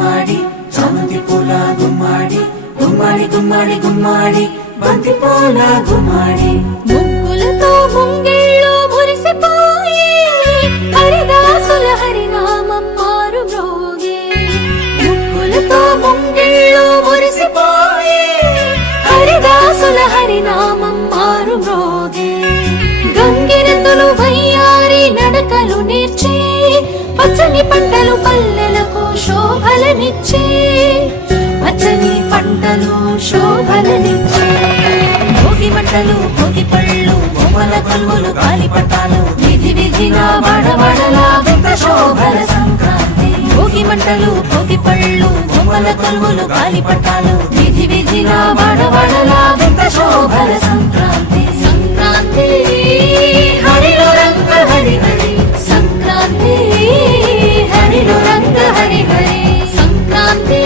గుమ్మాడి చామంతి పూల గుమ్మాడి గుమ్మాడి గుమ్మాడి గుమ్మాడి బంతి పూల గుమ్మాడి ముగ్గులతో ముంగిళ్ళు మురిసిపోయి హరిదాసుల హరినామం మారు మ్రోగే ముగ్గులతో ముంగిళ్ళు మురిసిపోయి హరిదాసుల హరినామం మారు మ్రోగే గంగిరెద్దులు వయ్యారి నడకలు నేర్చి పచ్చని పంటలు పల్లెలకు శోభలనిచ్చే పచ్చని పంటలు శోభలనిచ్చే భోగి మంటలు భోగి పళ్ళు బొమ్మల కొలువులు గాలిపటాలు విధి విధిన వడవడలా వింత శోభల సంక్రాంతి భోగి మంటలు భోగి పళ్ళు బొమ్మల కొలువులు గాలిపటాలు విధి విధిన వడవడలా వింత శోభల సంక్రాంతి సంక్రాంతి హరిలో రంగ హరి హరి సంక్రాంతి హరిలో రంగ హరి హరి సంక్రాంతి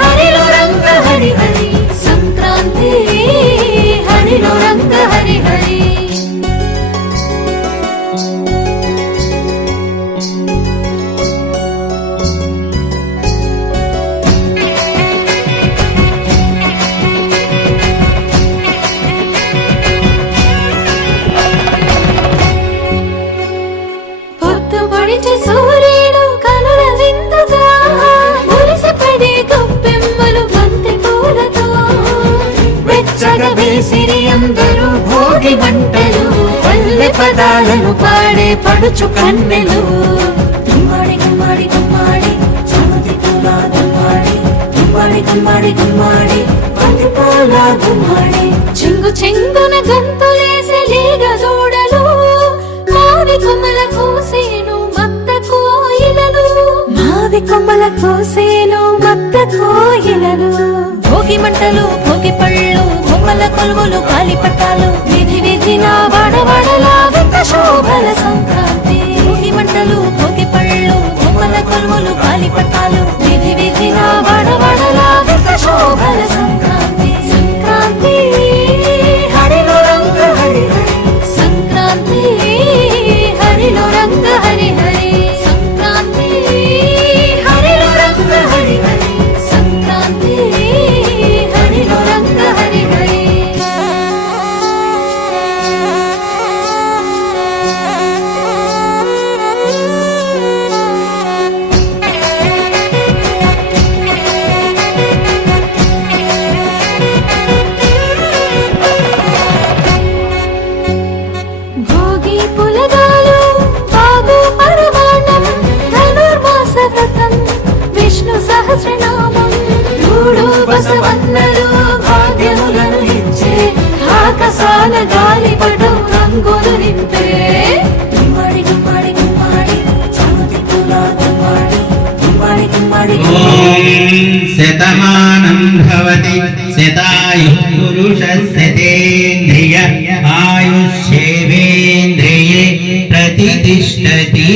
హరిలో రంగ హరి హరి సంక్రాంతి హరిలో రంగ హరి హరి పొద్దుపడిచే సూర్యుడు కనుల విందుగా మురిసిపడే గొప్పెమ్మలు బంతి పూలతో వెచ్చగా వేసిరి అందరూ భోగి మంటలు పల్లె పదాలను పాడే పడుచు కన్నెలు గుమ్మాడి గుమ్మాడి గుమ్మాడి చామంతి పూల గుమ్మాడి గుమ్మాడి గుమ్మాడి గుమ్మాడి బంతి పూల గుమ్మాడి చెంగు చెంగున గంతులేసే లేగ జోడలు మావి కొమ్మల కోసేను మత్త కోయిలలు మావి కొమ్మల కోసేను మత్త కోయిలలు భోగి మంటలు భోగి పళ్ళు బొమ్మల కొలువులు గాలిపటాలు విధి విధిన వడవడలా వింత శోభల సంక్రాంతి భోగి మంటలు భోగి పళ్ళు బొమ్మల కొలువులు గాలిపటాలు విధి విధిన వడవడలా వింత శోభల సంక్రాంతి సంక్రాంతి హరిలో రంగ హరి హరి సంక్రాంతి హరిలో రంగ హరి హరి సంక్రాంతి హరిలో రంగ హరి హరి సంక్రాంతి హరిలో రంగ హరి హరి భోగి పులగాలు బాగు పరమాణం ధనుర్మాస వ్రతం విష్ణు సహస్రనామం మూడు బసవన్నలు భాగ్యములను ఇచ్చే ఆకాశాల గాలిపటం రంగులు నింపే గుమ్మాడి గుమ్మాడి గుమ్మాడి చామంతి పూల గుమ్మాడి గుమ్మాడి గుమ్మాడి శతమానం భవతి శతాయుః పురుషస్యతేంద్రియ ఆయుష్యేవేంద్రియే ప్రతిష్ఠతి